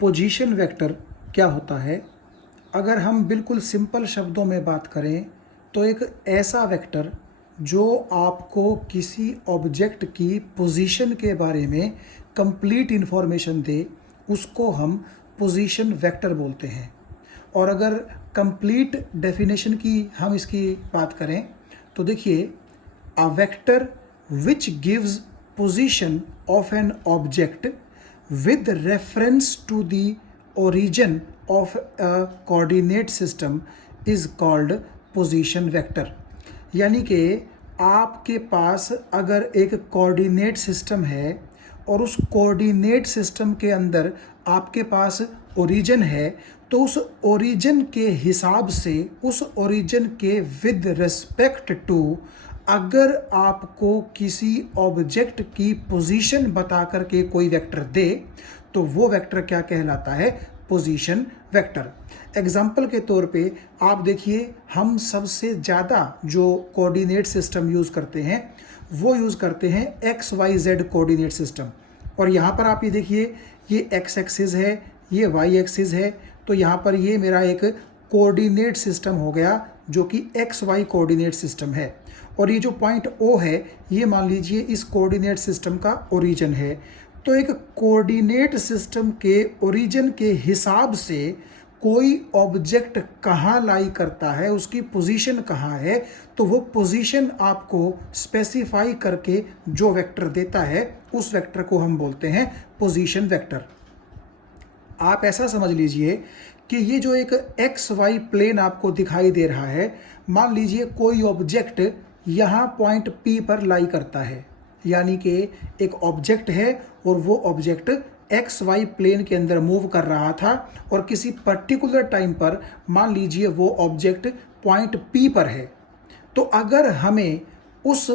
Position vector क्या होता है? अगर हम बिल्कुल सिंपल शब्दों में बात करें तो एक ऐसा वेक्टर जो आपको किसी ऑब्जेक्ट की पोजीशन के बारे में कंप्लीट इन्फॉर्मेशन दे, उसको हम पोजीशन वेक्टर बोलते हैं। और अगर कंप्लीट डेफिनेशन की हम इसकी बात करें तो देखिए, a vector which gives position of an object with reference to the origin of a coordinate system is called position vector। यानी कि आपके पास अगर एक कोऑर्डिनेट सिस्टम है और उस कोऑर्डिनेट सिस्टम के अंदर आपके पास ओरिजिन है, तो उस ओरिजिन के हिसाब से, उस ओरिजिन के विद रिस्पेक्ट टू, अगर आपको किसी ऑब्जेक्ट की पोजीशन बता करके कोई वेक्टर दे तो वो वेक्टर क्या कहलाता है? Position vector. एग्जाम्पल के तौर पे आप देखिए, हम सबसे ज़्यादा जो कोऑर्डिनेट सिस्टम यूज़ करते हैं वो यूज़ करते हैं XYZ कोऑर्डिनेट सिस्टम। और यहाँ पर आप ये देखिए, ये एक्स एक्सिस है, ये वाई एक्सिस है, तो यहाँ पर ये मेरा एक कोऑर्डिनेट सिस्टम हो गया जो कि XY कोऑर्डिनेट सिस्टम है। और ये जो पॉइंट O है, ये मान लीजिए इस कोऑर्डिनेट सिस्टम का ओरिजिन है। तो एक कोऑर्डिनेट सिस्टम के ओरिजिन के हिसाब से कोई ऑब्जेक्ट कहाँ लाई करता है, उसकी पोजीशन कहाँ है, तो वो पोजीशन आपको स्पेसिफाई करके जो वेक्टर देता है उस वेक्टर को हम बोलते हैं पोजीशन वेक्टर। आप ऐसा समझ लीजिए कि ये जो एक XY प्लेन आपको दिखाई दे रहा है, मान लीजिए कोई ऑब्जेक्ट यहाँ पॉइंट P पर लाई करता है, यानी कि एक ऑब्जेक्ट है और वो ऑब्जेक्ट XY प्लेन के अंदर मूव कर रहा था और किसी पर्टिकुलर टाइम पर मान लीजिए वो ऑब्जेक्ट पॉइंट P पर है। तो अगर हमें उस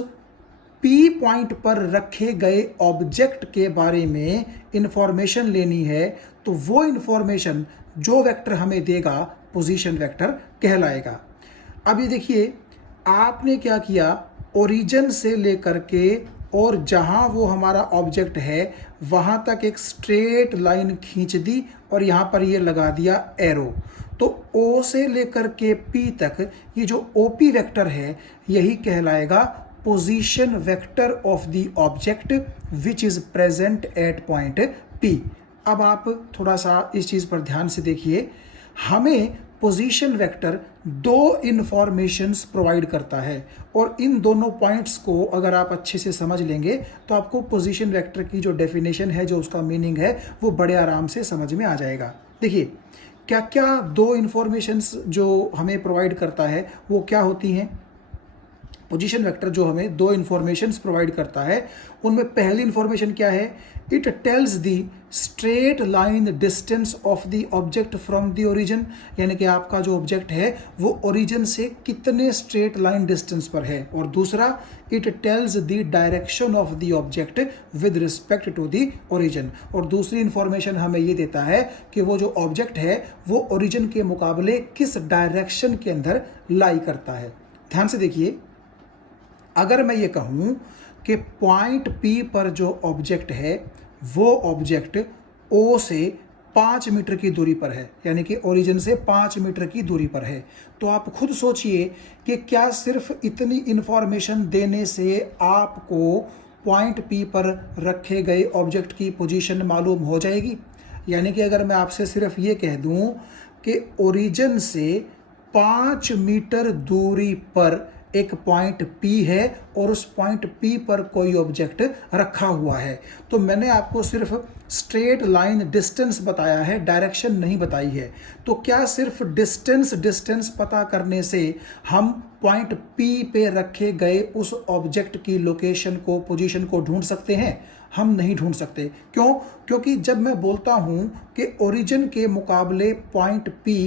P पॉइंट पर रखे गए ऑब्जेक्ट के बारे में इंफॉर्मेशन लेनी है तो वो इंफॉर्मेशन जो वेक्टर हमें देगा पोजीशन वेक्टर कहलाएगा। अब ये देखिए, आपने क्या किया, ओरिजिन से लेकर के और जहां वो हमारा ऑब्जेक्ट है वहां तक एक स्ट्रेट लाइन खींच दी और यहां पर ये लगा दिया एरो। तो O से लेकर के P तक ये जो OP वेक्टर है यही कहलाएगा position vector of the object which is present at point P। अब आप थोड़ा सा इस चीज़ पर ध्यान से देखिए, हमें पोजीशन वेक्टर दो इंफॉर्मेशंस प्रोवाइड करता है और इन दोनों पॉइंट्स को अगर आप अच्छे से समझ लेंगे तो आपको पोजीशन वेक्टर की जो डेफिनेशन है, जो उसका मीनिंग है, वो बड़े आराम से समझ में आ जाएगा। देखिए, क्या क्या दो इंफॉर्मेशंस जो हमें प्रोवाइड करता है वो क्या होती हैं। पोजीशन वेक्टर जो हमें दो इंफॉर्मेशंस प्रोवाइड करता है, उनमें पहली इंफॉर्मेशन क्या है? It tells the straight line distance of the object from the origin, यानी कि आपका जो ऑब्जेक्ट है वो ओरिजिन से कितने स्ट्रेट लाइन डिस्टेंस पर है। और दूसरा, it tells the direction of the object with respect to the origin. और दूसरी इंफॉर्मेशन हमें ये देता है कि वो जो ऑब्जेक्ट है वो ओरिजिन के मुकाबले किस डायरेक्शन के अंदर लाई करता है। ध्यान से देखिए, अगर मैं ये कहूँ कि पॉइंट P पर जो ऑब्जेक्ट है वो ऑब्जेक्ट O से 5 मीटर की दूरी पर है, यानी कि ओरिजिन से 5 मीटर की दूरी पर है, तो आप खुद सोचिए कि क्या सिर्फ इतनी इंफॉर्मेशन देने से आपको पॉइंट P पर रखे गए ऑब्जेक्ट की पोजीशन मालूम हो जाएगी? यानी कि अगर मैं आपसे सिर्फ ये कह दूं कि ओरिजिन से 5 मीटर दूरी पर एक पॉइंट P है और उस पॉइंट P पर कोई ऑब्जेक्ट रखा हुआ है, तो मैंने आपको सिर्फ स्ट्रेट लाइन डिस्टेंस बताया है, डायरेक्शन नहीं बताई है। तो क्या सिर्फ डिस्टेंस पता करने से हम पॉइंट P पे रखे गए उस ऑब्जेक्ट की लोकेशन को, पोजीशन को ढूंढ सकते हैं? हम नहीं ढूंढ सकते। क्यों? क्योंकि जब मैं बोलता हूं कि ओरिजिन के मुकाबले पॉइंट P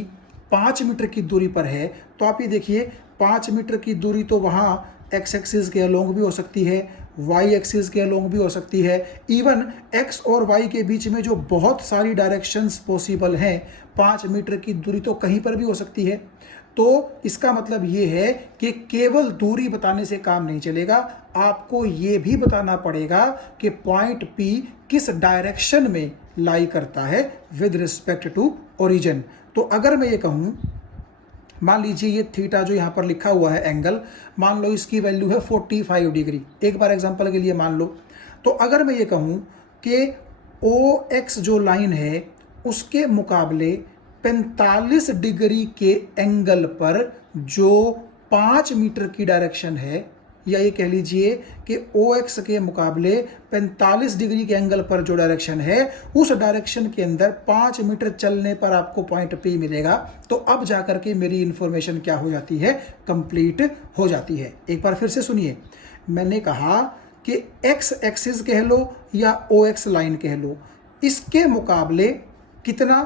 5 मीटर की दूरी पर है, तो आप ये देखिए 5 मीटर की दूरी तो वहाँ एक्स एक्सिस के अलोंग भी हो सकती है, वाई एक्सिस के अलोंग भी हो सकती है, इवन एक्स और वाई के बीच में जो बहुत सारी डायरेक्शंस पॉसिबल हैं, 5 मीटर की दूरी तो कहीं पर भी हो सकती है। तो इसका मतलब ये है कि केवल दूरी बताने से काम नहीं चलेगा, आपको ये भी बताना पड़ेगा कि पॉइंट P किस डायरेक्शन में लाई करता है विद रिस्पेक्ट टू ओरिजिन। तो अगर मैं ये कहूँ, मान लीजिए ये थीटा जो यहाँ पर लिखा हुआ है एंगल, मान लो इसकी वैल्यू है 45 डिग्री, एक बार एग्जांपल के लिए मान लो। तो अगर मैं ये कहूँ कि OX जो लाइन है उसके मुकाबले 45 डिग्री के एंगल पर जो 5 मीटर की डायरेक्शन है, या ये कह लीजिए कि OX के मुकाबले 45 डिग्री के एंगल पर जो डायरेक्शन है उस डायरेक्शन के अंदर 5 मीटर चलने पर आपको पॉइंट P मिलेगा, तो अब जाकर के मेरी इंफॉर्मेशन क्या हो जाती है, कंप्लीट हो जाती है। एक बार फिर से सुनिए, मैंने कहा कि X एक्सिस कह लो या OX लाइन कह लो, इसके मुकाबले कितना,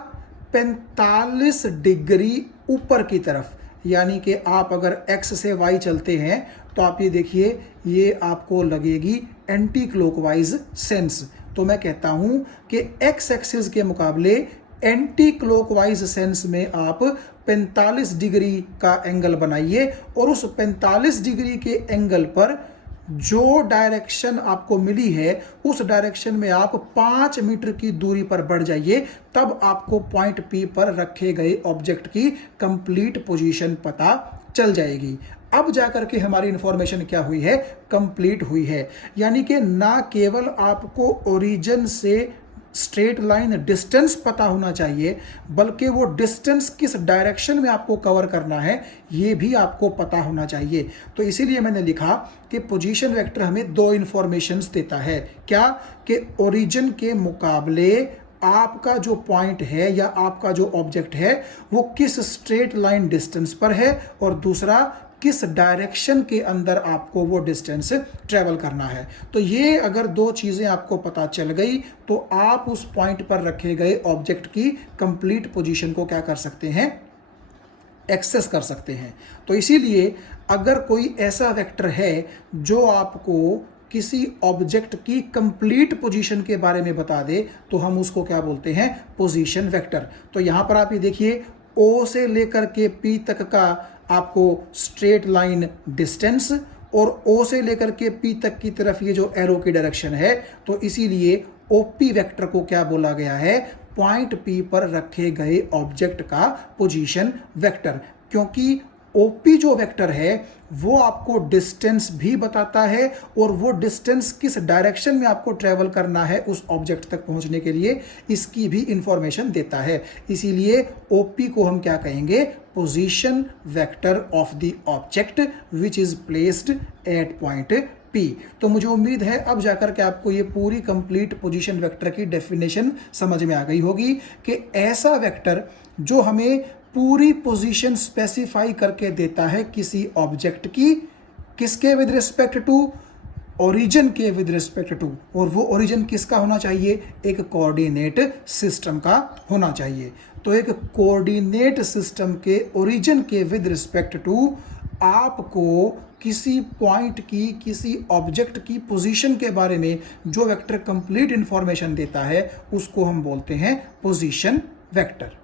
45 डिग्री ऊपर की तरफ, यानी कि आप अगर X से Y चलते हैं तो आप ये देखिए ये आपको लगेगी एंटी क्लॉकवाइज सेंस। तो मैं कहता हूं कि X एक्सिस के मुकाबले एंटी क्लॉकवाइज सेंस में आप 45 डिग्री का एंगल बनाइए और उस 45 डिग्री के एंगल पर जो डायरेक्शन आपको मिली है उस डायरेक्शन में आप 5 मीटर की दूरी पर बढ़ जाइए, तब आपको पॉइंट P पर रखे गए ऑब्जेक्ट की कंप्लीट पोजीशन पता चल जाएगी। अब जाकर के हमारी इंफॉर्मेशन क्या हुई है, कंप्लीट हुई है। यानी कि ना केवल आपको ओरिजिन से स्ट्रेट लाइन डिस्टेंस पता होना चाहिए, बल्कि वो डिस्टेंस किस डायरेक्शन में आपको कवर करना है ये भी आपको पता होना चाहिए। तो इसीलिए मैंने लिखा कि पोजीशन वेक्टर हमें दो इंफॉर्मेशंस देता है। क्या कि ओरिजिन के मुकाबले आपका जो पॉइंट है या आपका जो ऑब्जेक्ट है वो किस स्ट्रेट लाइन डिस्टेंस पर है, और दूसरा किस डायरेक्शन के अंदर आपको वो डिस्टेंस ट्रेवल करना है। तो ये अगर दो चीज़ें आपको पता चल गई तो आप उस पॉइंट पर रखे गए ऑब्जेक्ट की कंप्लीट पोजीशन को क्या कर सकते हैं, एक्सेस कर सकते हैं। तो इसीलिए अगर कोई ऐसा वेक्टर है जो आपको किसी ऑब्जेक्ट की कंप्लीट पोजीशन के बारे में बता दे तो हम उसको क्या बोलते हैं, पोजीशन वेक्टर। तो यहाँ पर आप ये देखिए O से लेकर के P तक का आपको स्ट्रेट लाइन डिस्टेंस और O से लेकर के P तक की तरफ ये जो एरो की डायरेक्शन है, तो इसीलिए OP वेक्टर को क्या बोला गया है, पॉइंट P पर रखे गए ऑब्जेक्ट का पोजीशन वेक्टर। क्योंकि OP जो वेक्टर है वो आपको डिस्टेंस भी बताता है और वो डिस्टेंस किस डायरेक्शन में आपको ट्रेवल करना है उस ऑब्जेक्ट तक पहुंचने के लिए, इसकी भी इंफॉर्मेशन देता है। इसीलिए OP को हम क्या कहेंगे, position vector of the object which is placed at point P। तो मुझे उम्मीद है अब जाकर के आपको ये पूरी कंप्लीट पोजीशन वेक्टर की डेफिनेशन समझ में आ गई होगी कि ऐसा वेक्टर जो हमें पूरी पोजीशन स्पेसिफाई करके देता है किसी ऑब्जेक्ट की, किसके विद रिस्पेक्ट टू, ओरिजिन के विद रिस्पेक्ट टू, और वो ओरिजिन किसका होना चाहिए, एक कोऑर्डिनेट सिस्टम का होना चाहिए। तो एक कोऑर्डिनेट सिस्टम के ओरिजिन के विद रिस्पेक्ट टू आपको किसी पॉइंट की, किसी ऑब्जेक्ट की पोजीशन के बारे में जो वेक्टर कंप्लीट इंफॉर्मेशन देता है उसको हम बोलते हैं पोजीशन वेक्टर।